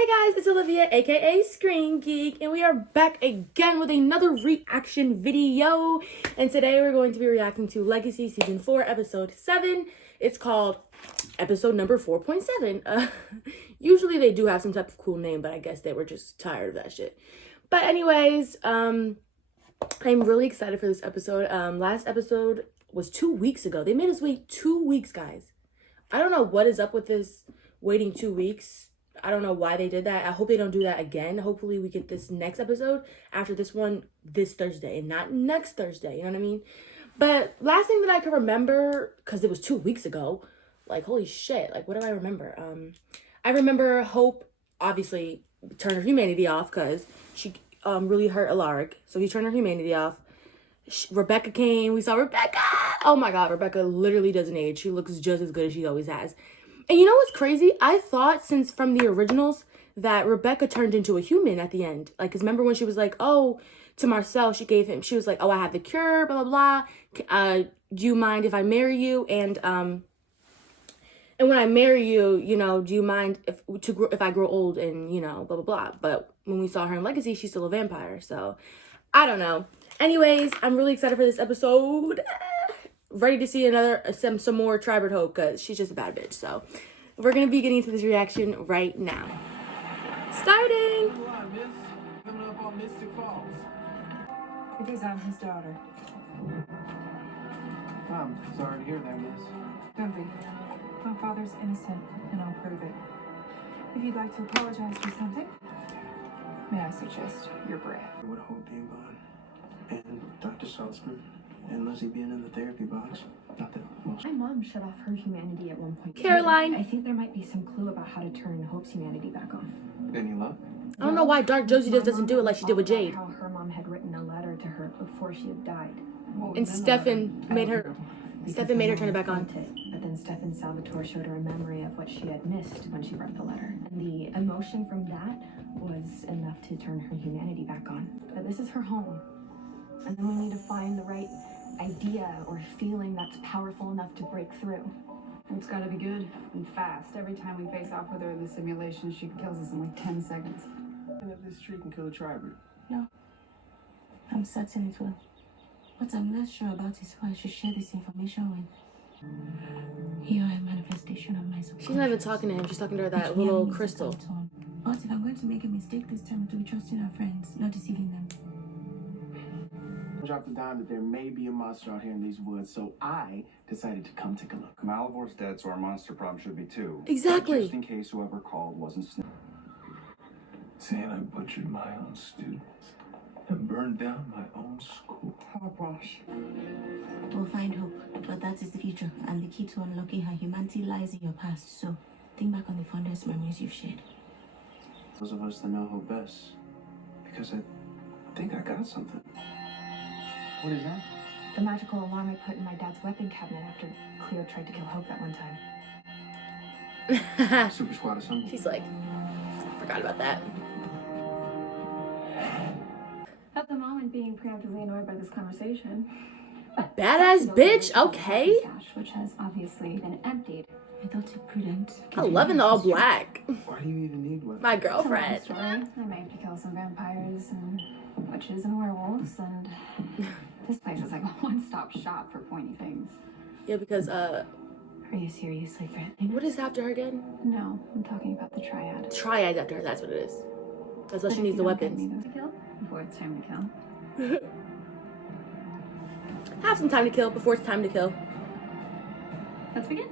Hey guys, it's Olivia, aka Screen Geek, and we are back again with another reaction video. And today we're going to be reacting to Legacy Season 4, Episode 7. It's called Episode number 4.7. Usually they do have some type of cool name, but I guess they were just tired of that shit. But anyways, I'm really excited for this episode. Last episode was 2 weeks ago. They made us wait 2 weeks, guys. I don't know what is up with this waiting 2 weeks. I don't know why they did that. I hope they don't do that again. Hopefully we get this next episode after this one this Thursday and not next Thursday. You know what I mean? But last thing that I can remember, because it was 2 weeks ago, like, holy shit, like, what do I remember? I remember Hope obviously turned her humanity off because she really hurt Alaric. So he turned her humanity off. Rebecca came. We saw Rebecca. Oh my God, Rebecca literally doesn't age. She looks just as good as she always has. And you know what's crazy? I thought since from the originals that Rebecca turned into a human at the end. Like, cause remember when she was like, oh, to Marcel, she was like, oh, I have the cure, blah, blah, blah. Do you mind if I marry you? And when I marry you, you know, do you mind if I grow old and, you know, blah, blah, blah. But when we saw her in Legacy, she's still a vampire. So I don't know. Anyways, I'm really excited for this episode. Ready to see some more Tribert Hope because she's just a bad bitch. So we're gonna be getting into this reaction right now. Starting. It is his daughter. I'm sorry to hear that, miss. Don't be. My father's innocent, and I'll prove it. If you'd like to apologize for something, may I suggest your breath? I would hope being gone. And Dr. Saltzman and Lizzie being in the therapy box. Not that most. My mom shut off her humanity at one point. Caroline. I think there might be some clue about how to turn Hope's humanity back on. Any luck? I don't know why Dark Josie just doesn't do it like she did with Jade. How her mom had written a letter to her before she had died. And Stefan made her turn it back on. But then Stefan Salvatore showed her a memory of what she had missed when she wrote the letter. And the emotion from that was enough to turn her humanity back on. But this is her home. And then we need to find the right idea or feeling that's powerful enough to break through. It's gotta be good and fast. Every time we face off with her in the simulation, she kills us in like 10 seconds. And if this tree can kill a Tribert. No. I'm certain it will. What I'm less sure about is who I should share this information with. You are a manifestation of my subconscious. She's not even talking to him. She's talking to her, that little crystal. But if I'm going to make a mistake this time, to be trusting our friends, not deceiving them. Dropped the dime that there may be a monster out here in these woods, so I decided to come take a look. Malivor's dead, so our monster problem should be too. Exactly. Just in case whoever called wasn't saying I butchered my own students and burned down my own school. Hogwash. We'll find Hope, but that is the future, and the key to unlocking her humanity lies in your past. So think back on the fondest memories you've shared. Those of us that know Hope best, because I think I got something. What is that? The magical alarm I put in my dad's weapon cabinet after Cleo tried to kill Hope that one time. Super Squad assemble. She's like, forgot about that. At the moment, being preemptively annoyed by this conversation. Badass bitch, okay. Which has obviously been emptied. I thought it prudent. I love in the all black. Why do you even need one? My girlfriend. Story. I may have to kill some vampires and witches and werewolves, and this place is like a one-stop shop for pointy things. Yeah, because Are you seriously threatening? what is after her again? No, I'm talking about the triad. Triad after her, that's what it is. That's why she But needs if the you don't give weapons. me those to kill before it's time to kill. Have some time to kill before it's time to kill. Let's begin.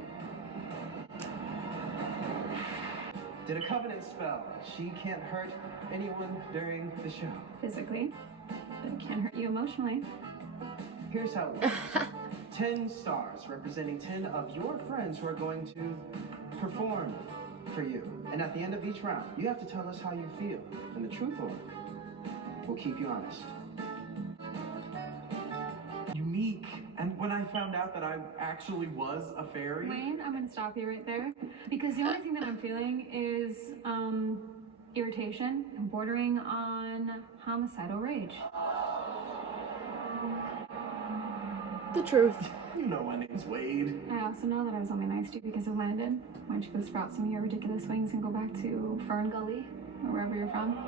Did a covenant spell. She can't hurt anyone during the show. Physically, but it can't hurt you emotionally. Here's how it works. 10 stars representing 10 of your friends who are going to perform for you. And at the end of each round, you have to tell us how you feel. And the truthful will keep you honest. Unique. And when I found out that I actually was a fairy, Wayne, I'm gonna stop you right there because the only thing that I'm feeling is irritation and bordering on homicidal rage. The truth. you know my name's Wade. I also know that I was only nice to you because of Landon. Why don't you go sprout some of your ridiculous wings and go back to Fern Gully or wherever you're from?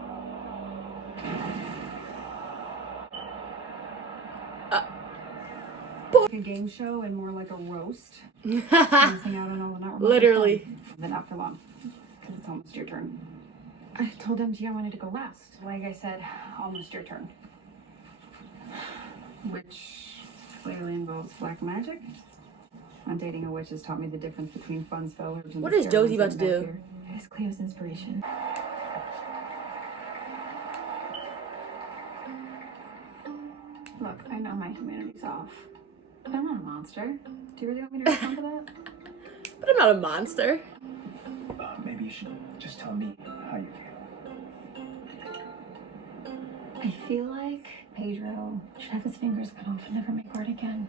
Like a game show and more like a roast. Missing out on all the not Literally. Then not for long, because it's almost your turn. I told MG I wanted to go last. Like I said, almost your turn. Which clearly involves black magic. I'm dating a witch has taught me the difference between fun spellers and What is Josie about to do? It's Cleo's inspiration. Look, I know my humanity's off. But I'm not a monster. Do you really want me to respond to that? But I'm not a monster. Maybe you should just tell me how you feel. I feel like Pedro should have his fingers cut off and never make word again.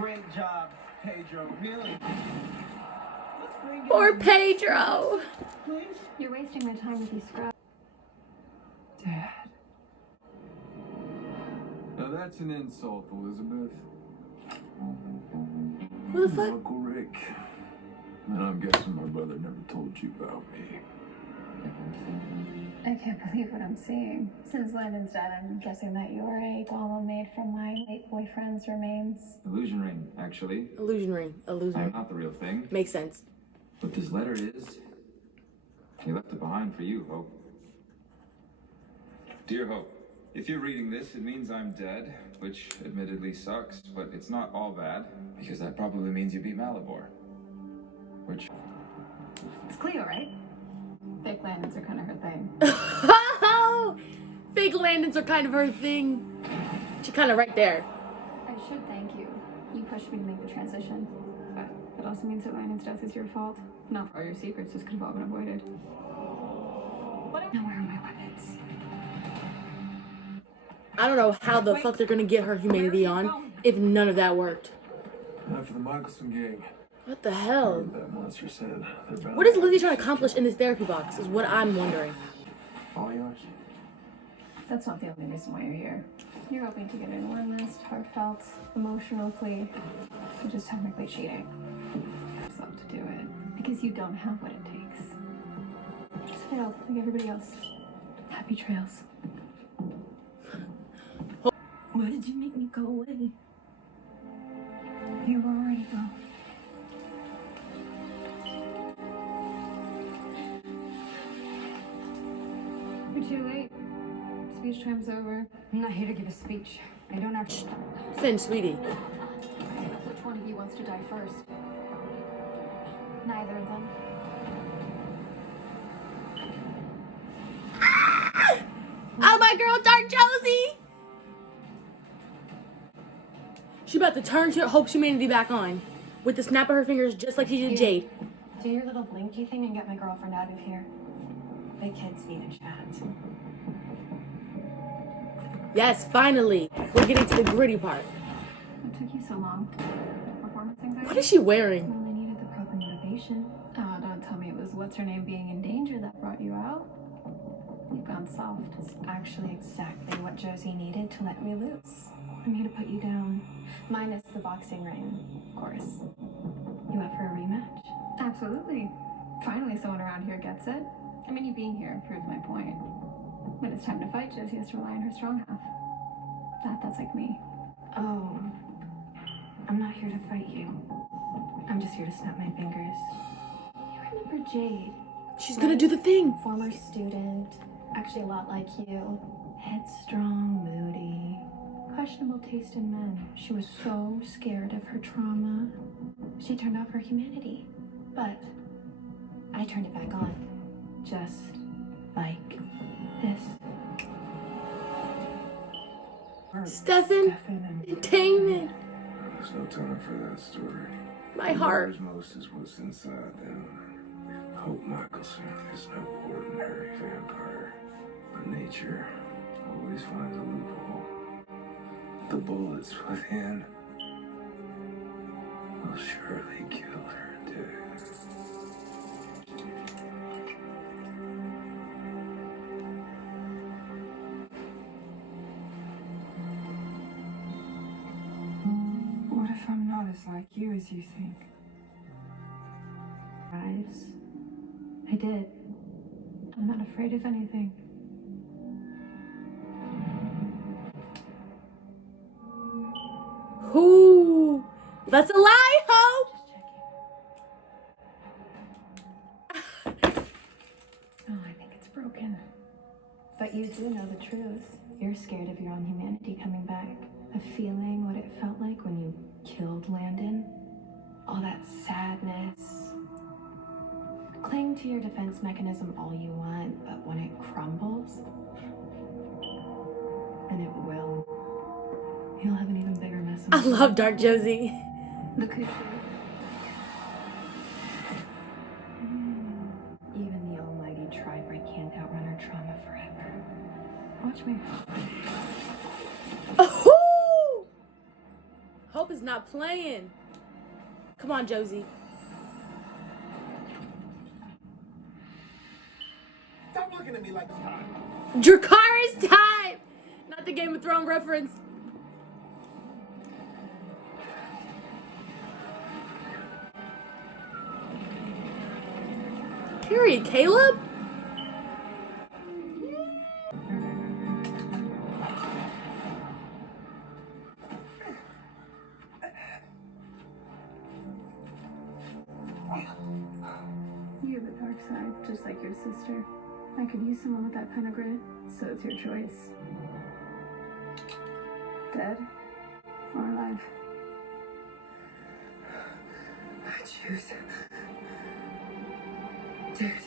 Great job, Pedro. Really? Poor Pedro. You're wasting my time with these scrubs. Dad. Now that's an insult, Elizabeth. Who the fuck? Uncle Rick. And I'm guessing my brother never told you about me. I can't believe what I'm seeing. Since Landon's dead, I'm guessing that you're a golem made from my late boyfriend's remains. Illusion ring, actually. Illusion ring. Illusion I'm ring. not the real thing. Makes sense. What this letter is, he left it behind for you, Hope. Dear Hope, if you're reading this, it means I'm dead, which admittedly sucks, but it's not all bad, because that probably means you beat Malibor. Which... It's Cleo, right? Fake landings are kind of her thing. Fake landings are kind of her thing. She kind of right there. I should thank you. You pushed me to make the transition. But it also means that Landon's death is your fault. Not for all your secrets, this could have all been avoided. Now where are my weapons? I don't know how the fuck they're gonna get her humanity on if none of that worked. Not for the Michelson gang. What the hell? That monster said they're bound. What is Lizzie trying to accomplish in this therapy box is what I'm wondering. All yours. That's not the only reason why you're here. You're hoping to get an earnest, heartfelt, emotional plea, which is technically cheating. I just love to do it because you don't have what it takes. Just failed like everybody else. Happy trails. Why did you make me go away? You were already gone. You're too late. Speech time's over. I'm not here to give a speech. I don't have to. Finn, sweetie. Which one of you wants to die first? Neither of them. Oh, my girl, Dark Josie! She about to turn Hope's humanity back on with the snap of her fingers, just like she did Jade. Do your little blinky thing and get my girlfriend out of here. The kids need a chat. Yes, finally. We're getting to the gritty part. What took you so long? Performance anxiety? What is she wearing? Well, I needed the proper motivation. Oh, don't tell me it was what's her name being in danger that brought you out. You've gone soft. It's actually exactly what Josie needed to let me loose. I'm here to put you down. Minus the boxing ring, of course. You up for a rematch? Absolutely. Finally, someone around here gets it. I mean, you being here proves my point. When it's time to fight, Josie has to rely on her strong half. That's like me. Oh, I'm not here to fight you. I'm just here to snap my fingers. You remember Jade? She's gonna do the thing. Former student, actually a lot like you. Headstrong, moody, questionable taste in men. She was so scared of her trauma, she turned off her humanity. But I turned it back on, just like this. Stefan and Damon. There's no time for that story. My heart. What matters most is what's inside them. Hope Michelson is no ordinary vampire, but nature always finds a loophole. The bullets within will surely kill her dead. What if I'm not as like you as you think? choose. I did. I'm not afraid of anything. Ooh, that's a lie, Hope. Just checking. Oh, I think it's broken. But you do know the truth. You're scared of your own humanity coming back. Of feeling what it felt like when you killed Landon. All that sadness. Cling to your defense mechanism all you want, but when it crumbles, and it will, you'll have an even bigger mess. I love Dark Josie. Look who's here. Even the almighty Tri-Break can't outrun her trauma forever. Watch me. Ooh! Hope is not playing. Come on, Josie. Stop looking at me like time. Drakara's time! Not the Game of Thrones reference. Period, Caleb? You have a dark side, just like your sister. I could use someone with that kind of grit, so it's your choice. Dead or alive? I choose. Dead.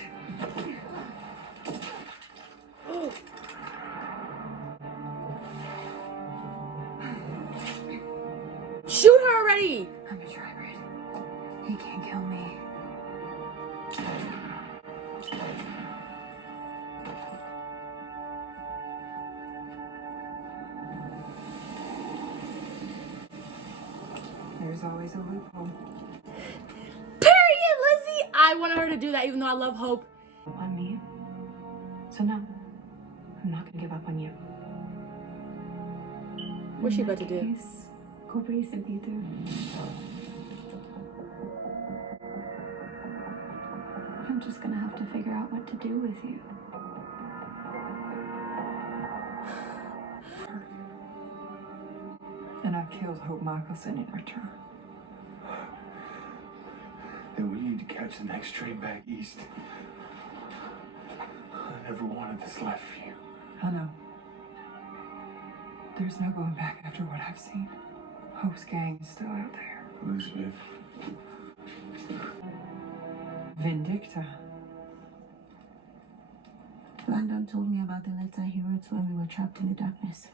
Shoot her already! I'm a Tri-Break. He can't kill me. There's always a loophole. Period, Lizzie! I wanted her to do that even though I love Hope. On me. So no, I'm not gonna give up on you. What's she about to do? Cooperate and Peter. I'm just gonna have to figure out what to do with you. And I killed Hope Michelson in return. Then we need to catch the next train back east. I never wanted this life for you. I know. There's no going back after what I've seen. Hope's gang is still out there. Elizabeth. Vindicta. Landon told me about the letter he wrote when we were trapped in the darkness.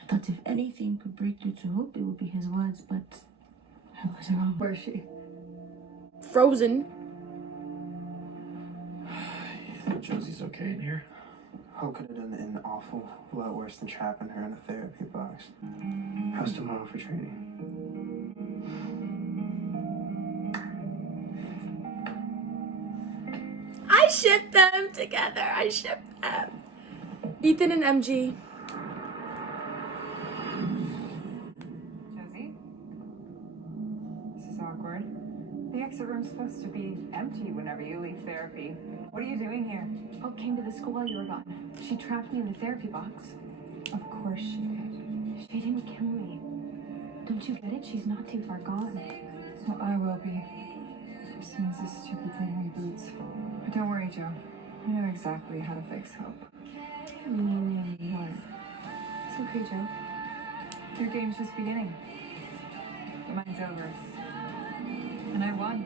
I thought if anything could break through to Hope, it would be his words, but I was wrong. Where's she? Frozen. You think Josie's okay in here? Hope could have done an awful lot worse than trapping her in a therapy box. How's tomorrow for training? I ship them together. I ship them. Ethan and MG. Josie? This is awkward. The exit room's supposed to be empty whenever you leave therapy. What are you doing here? Hope came to the school while you were gone. She trapped me in the therapy box. Of course she did. She didn't kill me. Don't you get it? She's not too far gone. Well, I will be. As soon as this stupid thing reboots. But don't worry, Joe. I know exactly how to fix Hope. Meaning what? It's okay, Joe. Your game's just beginning. But mine's over. And I won.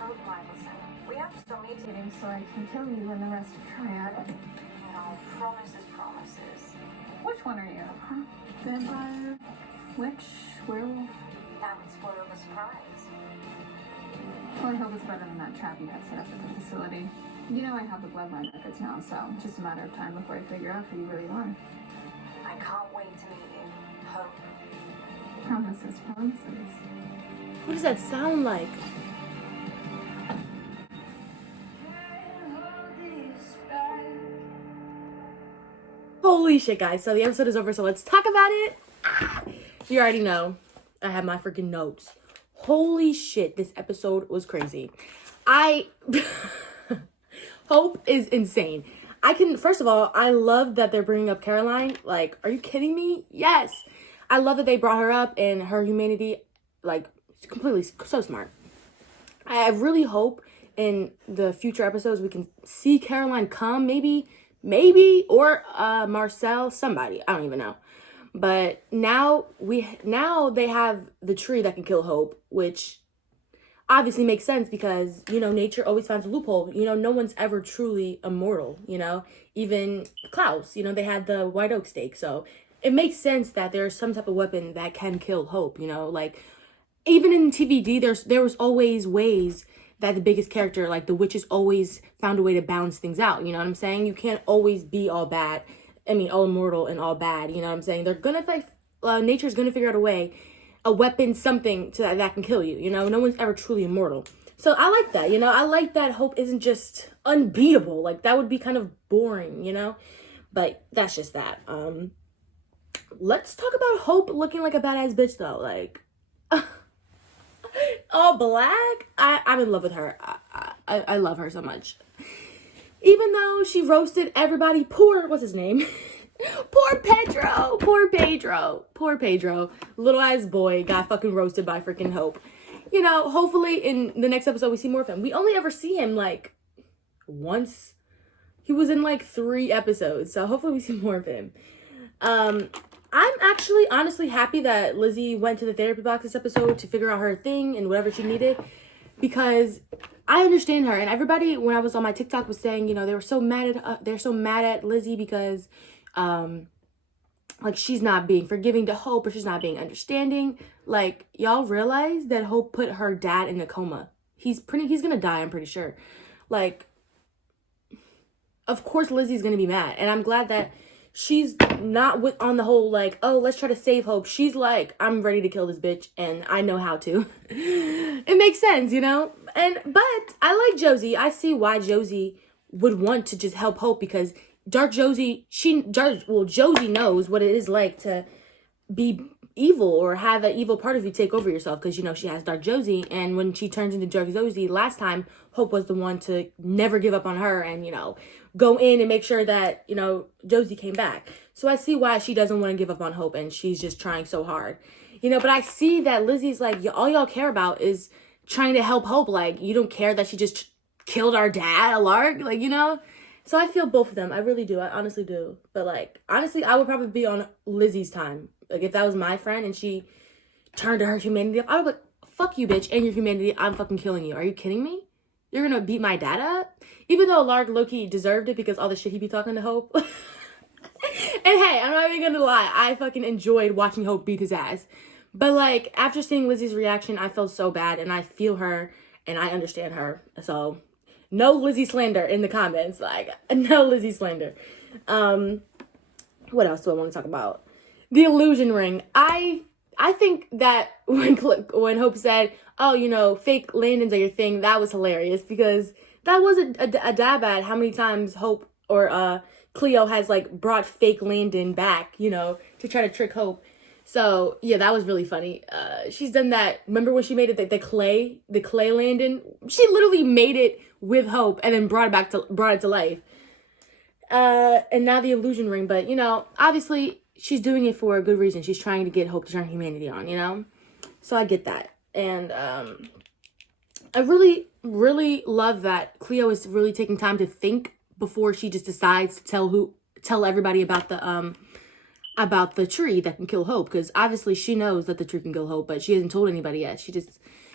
Hope Michelson, we have to still meet Meeting so I can kill you and the rest of Triad. No, promises, promises. Which one are you? Huh? Vampire? Witch? Werewolf? That would spoil the surprise. Well, I hope it's better than that trap you had set up at the facility. You know I have the bloodline records now, so it's just a matter of time before I figure out who you really are. I can't wait to meet you. Hope. Promises, promises. What does that sound like? Holy shit, guys. So the episode is over, so let's talk about it. You already know. I have my freaking notes. Holy shit, this episode was crazy. Hope is insane. First of all, I love that they're bringing up Caroline. Like, are you kidding me? Yes. I love that they brought her up and her humanity, like, completely so smart. I really hope in the future episodes we can see Caroline come, maybe, or Marcel, somebody. I don't even know. But now they have the tree that can kill Hope, which obviously makes sense because, you know, nature always finds a loophole. You know, no one's ever truly immortal, you know, even Klaus, you know, they had the white oak stake. So it makes sense that there's some type of weapon that can kill Hope, you know, like even in TVD, there was always ways that the biggest character, like the witches, always found a way to balance things out. You know what I'm saying? You can't always be all bad. I mean, all immortal and all bad. You know what I'm saying? They're gonna nature's gonna figure out a way, a weapon, something that can kill you. You know, no one's ever truly immortal. So I like that. You know, I like that Hope isn't just unbeatable. Like that would be kind of boring. You know, but that's just that. Let's talk about Hope looking like a badass bitch though. Like. All black. I'm in love with her. I love her so much. Even though she roasted everybody. What's his name? Poor Pedro. Little ass boy got fucking roasted by freaking Hope. You know, hopefully in the next episode we see more of him. We only ever see him like once. He was in like 3 episodes. So hopefully we see more of him. I'm actually honestly happy that Lizzie went to the therapy box this episode to figure out her thing and whatever she needed, because I understand her. And everybody, when I was on my TikTok, was saying, you know, they're so mad at Lizzie because like she's not being forgiving to Hope, or she's not being understanding. Like, y'all realize that Hope put her dad in a coma. He's gonna die, I'm pretty sure. Like, of course Lizzie's gonna be mad, and I'm glad that she's not on the whole, like, oh, let's try to save Hope. She's like, I'm ready to kill this bitch, and I know how to. It makes sense, you know? But I like Josie. I see why Josie would want to just help Hope, because Josie knows what it is like to be evil or have an evil part of you take over yourself, because, you know, she has Dark Josie, and when she turns into Dark Josie last time, Hope was the one to never give up on her and, you know, go in and make sure that, you know, Josie came back. So I see why she doesn't want to give up on Hope, and she's just trying so hard, you know. But I see that Lizzie's like, all y'all care about is trying to help Hope. Like, you don't care that she just killed our dad, Alark, like, you know. So I feel both of them. I really do. I honestly do. But like, honestly, I would probably be on Lizzie's time. Like, if that was my friend and she turned to her humanity, I would be like, fuck you, bitch, and your humanity. I'm fucking killing you. Are you kidding me? You're gonna beat my dad up? Even though Lark Loki deserved it because all the shit he be talking to Hope. And hey, I'm not even gonna lie. I fucking enjoyed watching Hope beat his ass. But like, after seeing Lizzie's reaction, I felt so bad, and I feel her and I understand her. So no Lizzie slander in the comments. Like, no Lizzie slander. What else do I want to talk about? The illusion ring. I think that when Hope said, oh, you know, fake Landons are your thing, that was hilarious, because that wasn't a dab at how many times Hope or Cleo has like brought fake Landon back, you know, to try to trick Hope. So yeah, that was really funny. She's done that. Remember when she made it the clay Landon? She literally made it with Hope and then brought it to life. And now the illusion ring, but you know, obviously she's doing it for a good reason. She's trying to get Hope to turn humanity on, you know? So I get that. And I really, really love that Cleo is really taking time to think before she just decides to tell everybody about the tree that can kill Hope. Because obviously she knows that the tree can kill Hope, but she hasn't told anybody yet.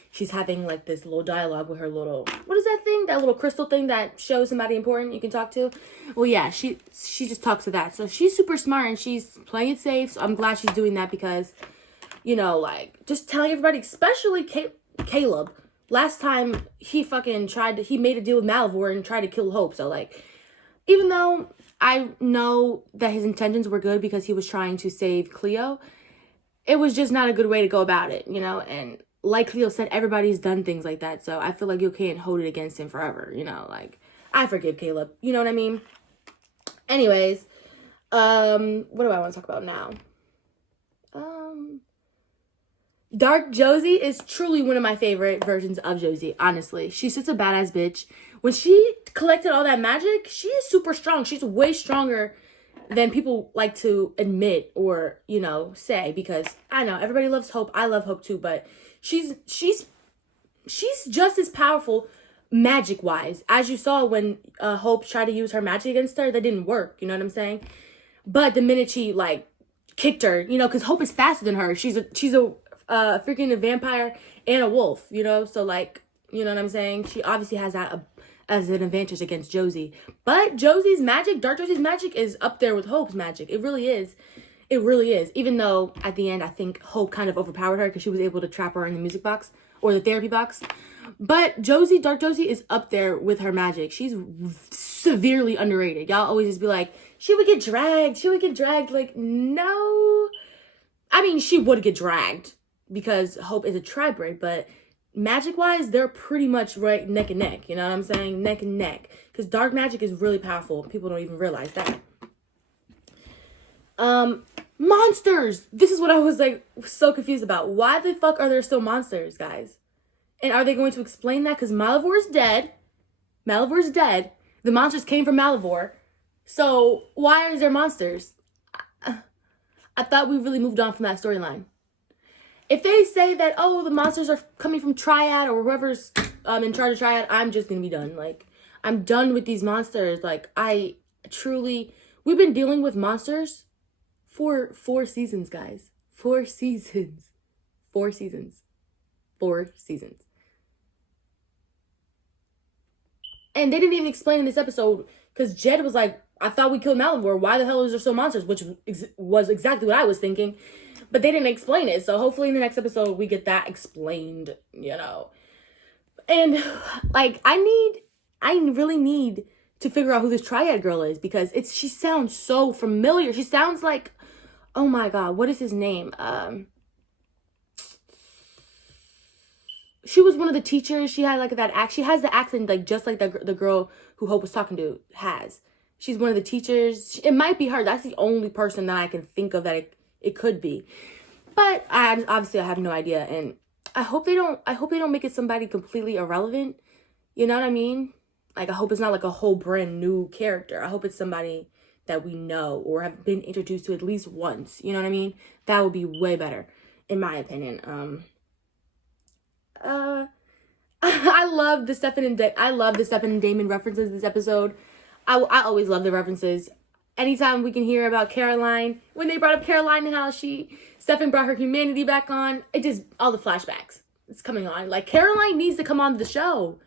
She's having like this little dialogue with her little, what is that thing? That little crystal thing that shows somebody important you can talk to? Well, yeah, she just talks to that. So she's super smart and she's playing it safe. So I'm glad she's doing that, because, you know, like, just telling everybody, especially Caleb. Last time he made a deal with Malivore and tried to kill Hope. So like, even though I know that his intentions were good because he was trying to save Cleo, it was just not a good way to go about it, you know? And like Cleo said, everybody's done things like that. So I feel like you can't hold it against him forever, you know? Like, I forgive Caleb. You know what I mean? Anyways, What do I want to talk about now? Dark Josie is truly one of my favorite versions of Josie, honestly. She's just a badass bitch. When she collected all that magic, she is super strong. She's way stronger than people like to admit or, you know, say, because I know everybody loves Hope. I love Hope too, but she's just as powerful magic-wise. As you saw when Hope tried to use her magic against her, that didn't work, you know what I'm saying? But the minute she, like, kicked her, you know, because Hope is faster than her. She's a freaking vampire and a wolf, you know? So, like, you know what I'm saying? She obviously has that as an advantage against Josie. But Josie's magic, Dark Josie's magic, is up there with Hope's magic. It really is. It really is. Even though, at the end, I think Hope kind of overpowered her because she was able to trap her in the music box or the therapy box. But Josie, Dark Josie, is up there with her magic. She's severely underrated. Y'all always just be like, she would get dragged. She would get dragged. Like, no. I mean, she would get dragged because Hope is a tri-braid, but magic-wise, they're pretty much right neck and neck. You know what I'm saying? Neck and neck. Because dark magic is really powerful. People don't even realize that. Monsters! This is what I was, like, so confused about. Why the fuck are there still monsters, guys? And are they going to explain that? Because Malivore is dead. Malivore is dead. The monsters came from Malivore. So, why is there monsters? I thought we really moved on from that storyline. If they say that, oh, the monsters are coming from Triad or whoever's in charge of Triad, I'm just going to be done. Like, I'm done with these monsters. Like, we've been dealing with monsters for 4 seasons, guys. 4 seasons. 4 seasons. 4 seasons. And they didn't even explain in this episode, because Jed was like, I thought we killed Malivore. Why the hell is there still monsters? Which was exactly what I was thinking. But they didn't explain it. So hopefully in the next episode, we get that explained, you know. And, like, I really need to figure out who this Triad girl is, because she sounds so familiar. She sounds like, oh my God, what is his name? She was one of the teachers. She had, like, she has the accent, like, just like the girl who Hope was talking to has. She's one of the teachers. It might be her. That's the only person that I can think of that it could be. But I have no idea. And I hope they don't make it somebody completely irrelevant. You know what I mean? Like, I hope it's not like a whole brand new character. I hope it's somebody that we know or have been introduced to at least once. You know what I mean? That would be way better, in my opinion. I love the Stefan and Damon references this episode. I always love the references. Anytime we can hear about Caroline, when they brought up Caroline and how Stefan brought her humanity back on, it just, all the flashbacks, it's coming on. Like, Caroline needs to come on the show.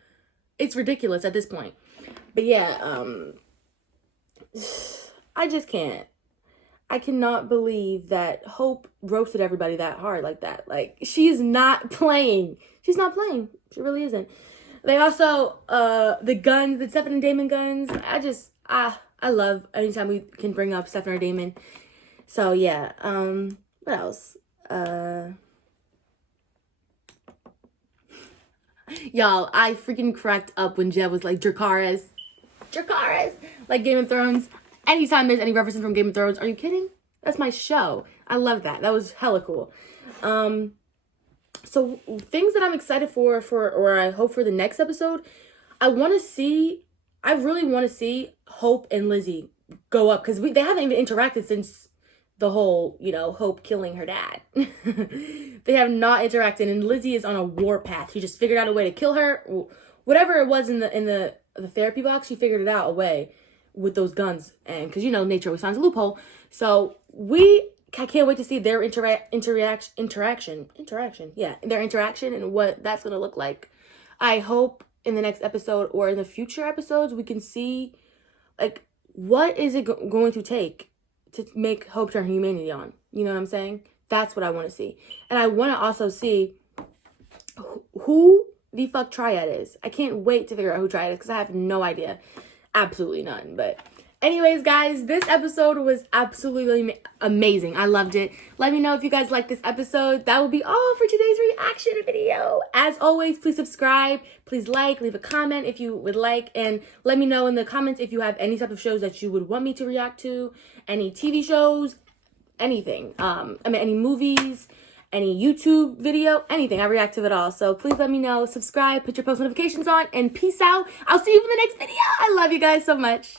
It's ridiculous at this point. But yeah, I just can't. I cannot believe that Hope roasted everybody that hard like that. Like, she's not playing. She's not playing. She really isn't. They also, the guns, the Stefan and Damon guns, I love anytime we can bring up Stefan or Damon. So, yeah. What else? Y'all, I freaking cracked up when Jed was like, Dracarys. Like Game of Thrones. Anytime there's any references from Game of Thrones, are you kidding? That's my show. I love that. That was hella cool. So things that I'm excited for or I hope for the next episode, I really want to see Hope and Lizzie go up, because they haven't even interacted since the whole, you know, Hope killing her dad. They have not interacted, and Lizzie is on a war path. She just figured out a way to kill her. Whatever it was in the therapy box, she figured it out a way with those guns, and because, you know, nature always finds a loophole. So I can't wait to see their interaction and what that's gonna look like. I hope in the next episode or in the future episodes we can see, like, what is it going to take to make Hope turn her humanity on. You know what I'm saying? That's what I want to see. And I want to also see who the fuck Triad is. I can't wait to figure out who Triad is, because I have no idea. Absolutely none. But Anyways, guys, this episode was absolutely amazing. I loved it. Let me know if you guys like this episode. That will be all for today's reaction video. As always, please subscribe. Please leave a comment if you would like. And let me know in the comments if you have any type of shows that you would want me to react to. Any TV shows, anything. Any movies, any YouTube video, anything. I react to it all. So please let me know. Subscribe, put your post notifications on, and peace out. I'll see you in the next video. I love you guys so much.